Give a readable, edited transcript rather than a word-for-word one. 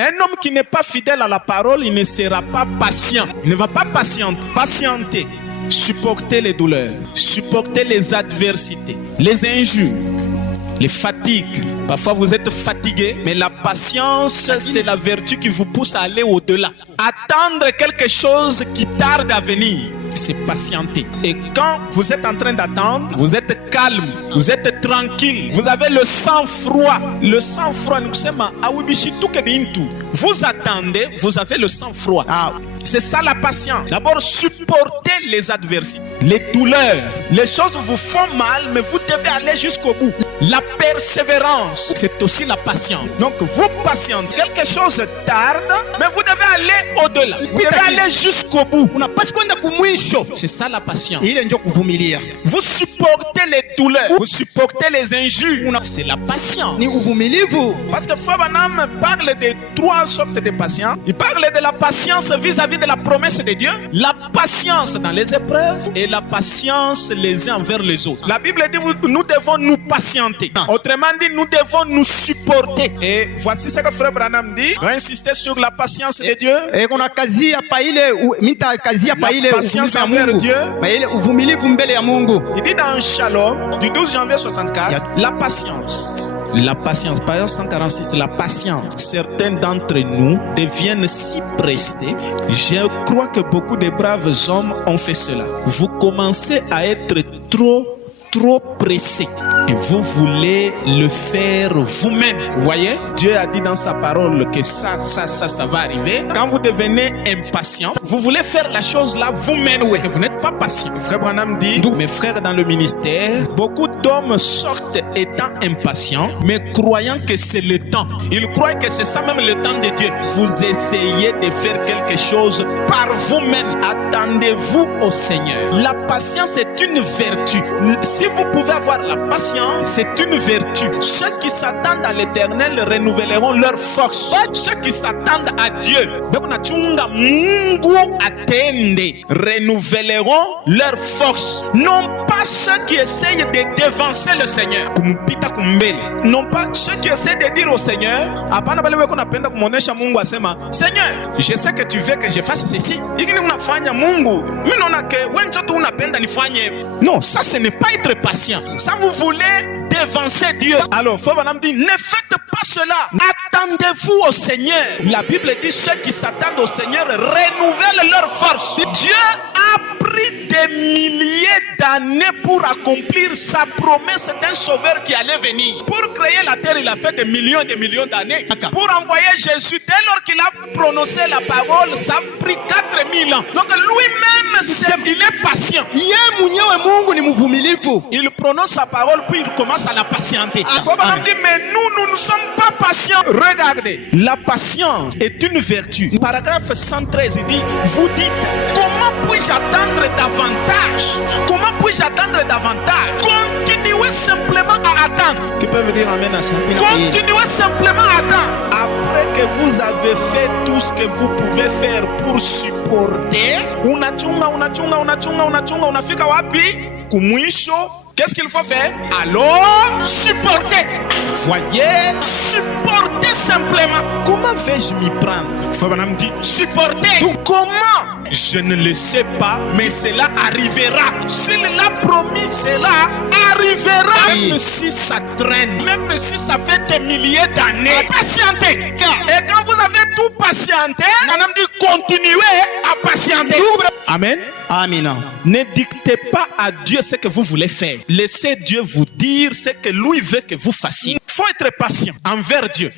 Un homme qui n'est pas fidèle à la parole, il ne sera pas patient. Il ne va pas patienter. Supporter les douleurs, supporter les adversités, les injures, les fatigues. Parfois vous êtes fatigué, mais la patience, c'est la vertu qui vous pousse à aller au-delà. Attendre quelque chose qui tarde à venir, c'est patienter. Et quand vous êtes en train d'attendre, vous êtes calme, vous êtes tranquille, vous avez le sang-froid. Le sang-froid, vous attendez, vous avez le sang-froid. C'est ça la patience. D'abord, supporter les adversités, les douleurs. Les choses vous font mal, mais vous devez aller jusqu'au bout. La persévérance, c'est aussi la patience. Donc, vous patientez. Quelque chose tarde, mais vous devez aller au-delà. Vous devez aller jusqu'au bout. C'est ça la patience. Vous supportez les douleurs, vous supportez les injures. C'est la patience. Parce que Frère Branham parle de 3 sortes de patience. Il parle de la patience vis-à-vis de la promesse de Dieu, la patience dans les épreuves et la patience les uns envers les autres. La Bible dit nous devons nous patienter. Autrement dit, nous devons nous supporter. Et voici ce que Frère Branham dit. Il va insister sur la patience de Dieu. La patience envers Dieu. Il dit dans Shalom du 12 janvier 64, la patience. La patience, page 146, la patience. Certains d'entre nous deviennent si pressés. Je crois que beaucoup de braves hommes ont fait cela. Vous commencez à être trop pressé et vous voulez le faire vous-même. Vous voyez, Dieu a dit dans sa parole que ça va arriver. Quand vous devenez impatient, vous voulez faire la chose là vous-même. C'est que vous n'êtes pas patient. Frère Branham dit, mes frères dans le ministère, beaucoup d'hommes sortent étant impatients, mais croyant que c'est le temps. Ils croient que c'est ça même le temps de Dieu. Vous essayez de faire quelque chose par vous-même. Attendez-vous au Seigneur. La patience est une vertu. Si vous pouvez avoir la patience, c'est une vertu. Ceux qui s'attendent à l'Éternel renouvelleront leur force. Ceux qui s'attendent à Dieu renouvelleront leur force. Non pas ceux qui essayent de devancer le Seigneur. Non pas ceux qui essaient de dire au Seigneur, Seigneur, je sais que tu veux que je fasse ceci. Non, ça ce n'est pas être patient. Ça vous voulez devancer Dieu. Alors, Frère Branham dit, ne faites pas cela. Attendez-vous au Seigneur. La Bible dit, ceux qui s'attendent au Seigneur renouvellent leur force. Dieu a pris des milliers d'années pour accomplir sa promesse d'un sauveur qui allait venir. Pour créer la terre, il a fait des millions et des millions d'années. Pour envoyer Jésus, dès lors qu'il a prononcé la parole, ça a pris 4000 ans. Donc lui-même, il est patient. Il prononce sa parole, puis il commence à la patienter. Mais nous ne sommes pas patients. Regardez, la patience est une vertu. Paragraphe 113, il dit, vous dites, comment puis-je attendre davantage? Comment puis-je attendre davantage? Continuez simplement à attendre. Qui peuvent dire amen à ça? Continuez simplement à attendre. Après que vous avez fait tout ce que vous pouvez faire pour supporter, unafika wapi? Kumwisho. Qu'est-ce qu'il faut faire? Alors, supporter. Voyez, supporter simplement. Comment vais-je m'y prendre? Frère Branham dit, supporter. Donc, comment? Je ne le sais pas, mais cela arrivera. S'il l'a promis, cela arrivera. Même si ça traîne, même si ça fait des milliers d'années, patientez. Et quand vous avez tout patienté, Branham dit, continuez à patienter. Amen. Amen. Ne dictez pas à Dieu ce que vous voulez faire. Laissez Dieu vous dire ce que lui veut que vous fassiez. Il faut être patient envers Dieu.